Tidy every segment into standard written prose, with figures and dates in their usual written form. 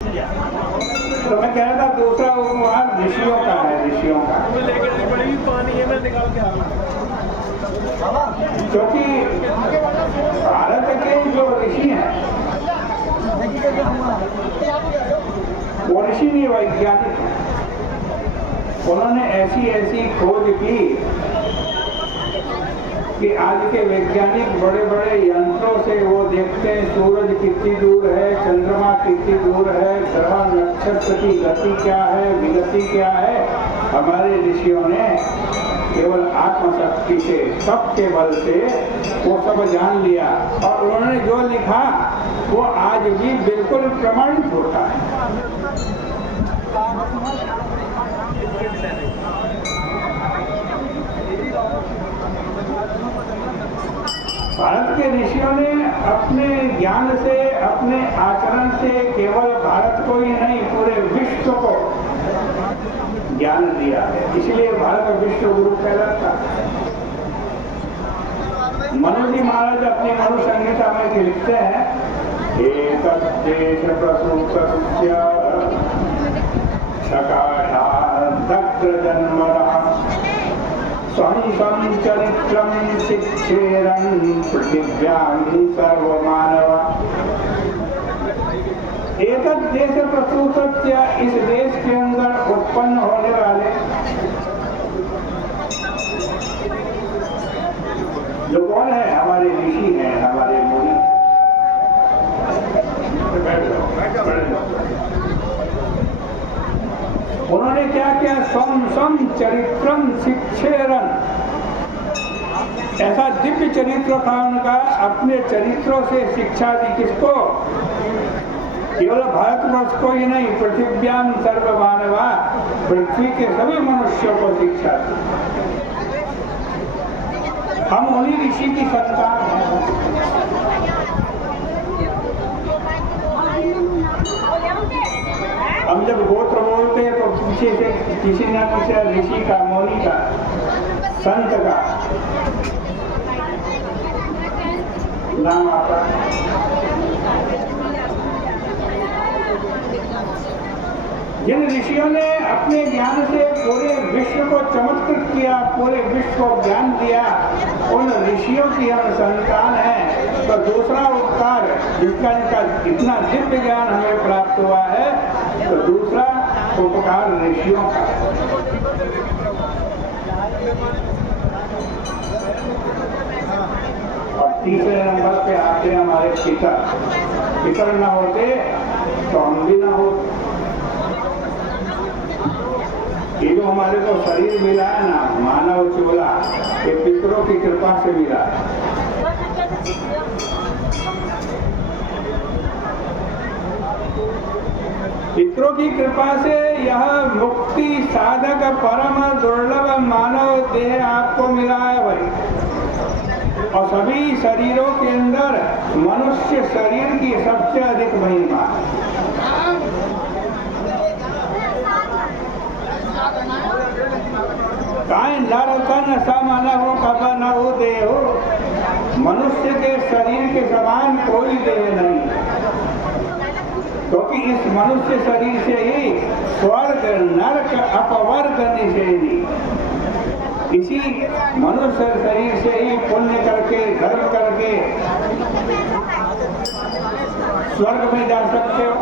तो मैं कह रहा था दूसरा उपहार ऋषियों का है, ऋषियों का, क्योंकि भारत के जो ऋषि हैं वो ऋषि नहीं, वैज्ञानिक हैं। उन्होंने ऐसी ऐसी खोज की कि आज के वैज्ञानिक बड़े बड़े यंत्रों से वो देखते हैं सूरज कितनी दूर है, चंद्रमा कितनी दूर है, ग्रह नक्षत्र की गति क्या है, विगति क्या है। हमारे ऋषियों ने केवल आत्मशक्ति से, तप के बल से वो सब जान लिया, और उन्होंने जो लिखा वो आज भी बिल्कुल प्रमाणित होता है। भारत के ऋषियों ने अपने ज्ञान से, अपने आचरण से केवल भारत को ही नहीं, पूरे विश्व को ज्ञान दिया है। इसलिए भारत विश्व गुरु कहलाता है। मनु जी महाराज अपनी मनु संहिता में लिखते हैं, एतत् देश प्रसूतस्य सकाशादग्रजन्मनः स्वं चरित्रं शिक्षेरन् पृथिव्यां सर्वमानव। एतत् देश प्रसूतस्य, इस देश के अंदर उत्पन्न होने वाले जो कौन है, हमारे ऋषि हैं, हमारे मुनि। उन्होंने क्या किया, स्वं चरित्रम शिक्षेरन, ऐसा दिव्य चरित्र था उनका, अपने चरित्रों से शिक्षा दी। किसको? केवल भारतवर्ष को ही नहीं, पृथिव्याम सर्वमानवा, पृथ्वी के सभी मनुष्यों को शिक्षा दी। हम उन्हीं ऋषि की संतान हैं। हम जब गोत्र बोलते हैं तो पीछे से किसी न किसी ऋषि का, मुनि का, संत का नाम आता है। जिन ऋषियों ने अपने ज्ञान से पूरे विश्व को चमत्कृत किया, पूरे विश्व को ज्ञान दिया, उन ऋषियों की हम संतान हैं। तो दूसरा उपकार जिसका इतना दिव्य ज्ञान हमें प्राप्त हुआ है, तो दूसरा उपकार ऋषियों का। और तीसरे नंबर पे आते हमारे पितर। पितर न होते तो हम भी न होते। ये जो हमारे को शरीर मिला है ना, मानव चूल्हा, ये पितरों की कृपा से मिला है। पितरों की कृपा से यह मुक्ति साधक परम दुर्लभ मानव देह आपको मिला है भाई। और सभी शरीरों के अंदर मनुष्य शरीर की सबसे अधिक महिमा। काय नर तन समान हो कब न हो देहो, मनुष्य के शरीर के समान कोई देह नहीं, क्योंकि इस मनुष्य शरीर से ही स्वर्ग नरक अपवर्ग निषेधी। इसी मनुष्य शरीर से ही पुण्य करके, धर्म करके स्वर्ग में जा सकते हो।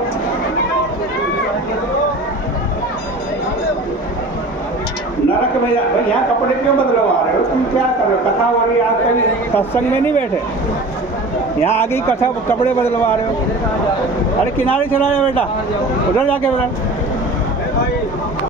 नरक में यहाँ कपड़े क्यों बदलवा रहे हो? तुम क्या कर रहे हो? कथा हो रही है, आप कभी सत्संग में नहीं बैठे? यहाँ आगे ही कथा, कपड़े बदलवा रहे हो। अरे किनारे चला जाए बेटा, उधर जाके बेटा।